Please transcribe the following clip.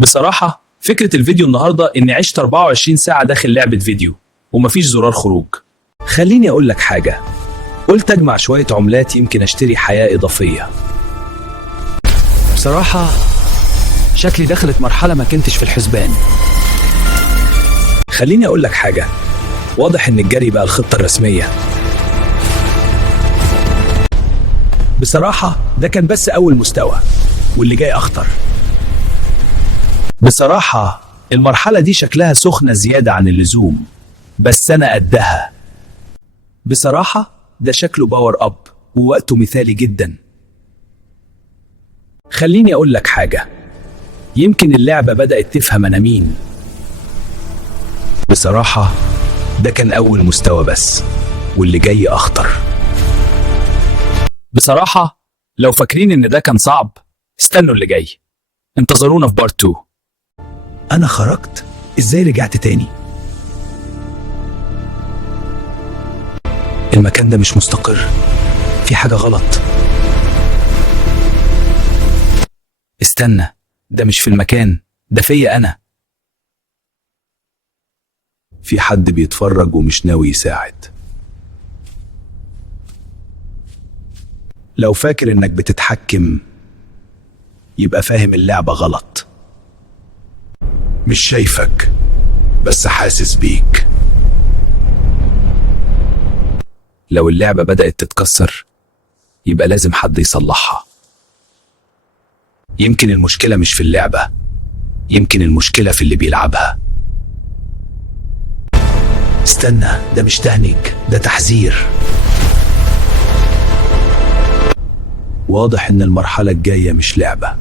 بصراحة فكرة الفيديو النهاردة إني عشت 24 ساعة داخل لعبة فيديو ومفيش زرار خروج. خليني أقول لك حاجة، قلت أجمع شوية عملات يمكن أشتري حياة إضافية. بصراحة شكلي دخلت مرحلة ما كنتش في الحسبان. خليني أقول لك حاجة، واضح إن الجري بقى الخطة الرسمية. بصراحة ده كان بس أول مستوى واللي جاي أخطر. بصراحة المرحلة دي شكلها سخنة زيادة عن اللزوم، بس أنا قدها. بصراحة ده شكله باور أب ووقته مثالي جدا. خليني أقول لك حاجة، يمكن اللعبة بدأت تفهم أنا مين. بصراحة ده كان أول مستوى بس واللي جاي أخطر. بصراحة لو فاكرين إن ده كان صعب استنوا اللي جاي، انتظرونا في بارت 2. أنا خرجت، إزاي رجعت تاني؟ المكان ده مش مستقر، في حاجة غلط. استنى، ده مش في المكان، ده فيا أنا. في حد بيتفرج ومش ناوي يساعد. لو فاكر إنك بتتحكم يبقى فاهم اللعبة غلط. مش شايفك بس حاسس بيك. لو اللعبة بدأت تتكسر يبقى لازم حد يصلحها. يمكن المشكلة مش في اللعبة، يمكن المشكلة في اللي بيلعبها. استنى، ده مش تهنيج، ده تحذير. واضح إن المرحلة الجاية مش لعبة.